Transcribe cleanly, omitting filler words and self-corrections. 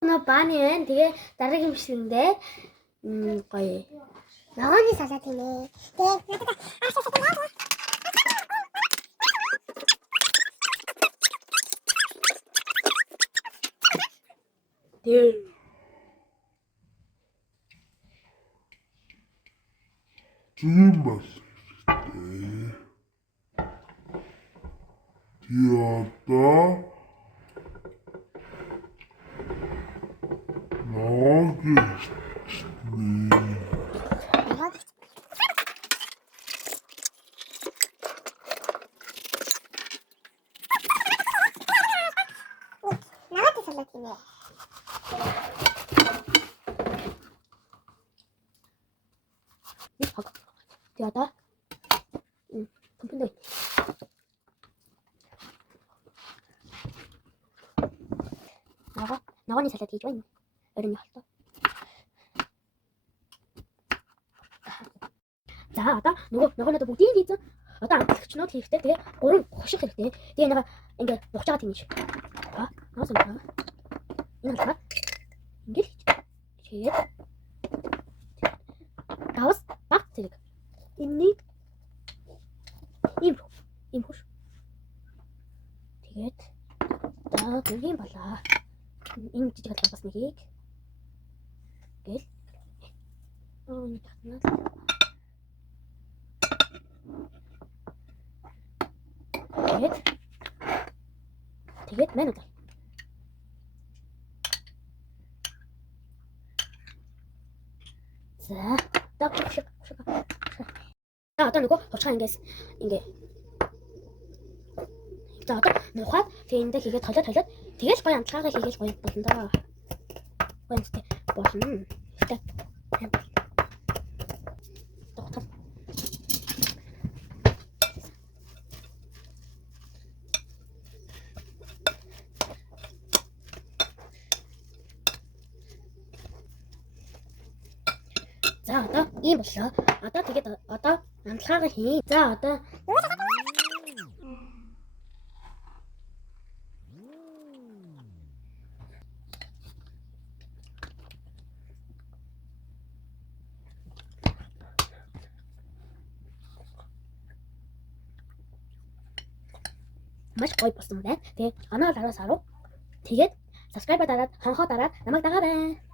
Бааны байна. Тэгээ дараагийн бичлэгэндээ гоё. Ногооны салаад тийм ээ. Тэгээ надад Тэр тийм бас. Тиада ногоос ногооны салаад тийм ээ. тиада компьютер ногооны салаад хийж байна. Оройн холтой. За одоо нөгөөнөө бүгдийг хийсэн. Одоо амтлагчнууд хийхдээ тэгээ 3 хоших хэрэгтэй. Тэгээ нэг ингээ бухж байгаа тийм биш. За наас энэ алгаа ингээл хийгээд давс баг зэрэг энэнийг ийм хөш тэгээд за гүн болоо. Энэ жижиг албаас нэгийг гэл энэ татнаа тэгээд мэн удаа за так шиг одоо нөгөө хучгаа ингээ за одоо нухаад тэндээ хийгээд толиод тэгэл гоё амтлагаа хийгээл гоё болно даа. Гоё амттай болно. Тэгтээ доктор за одоо ийм боллоо. Одоо тэгээд одоо амтлагаа хийн. За одоо маш гоё болсон байна. Тэгээ анаа дараас харав. Тэгээд subscribe дараад хонхоо дараад намайг дагаарай.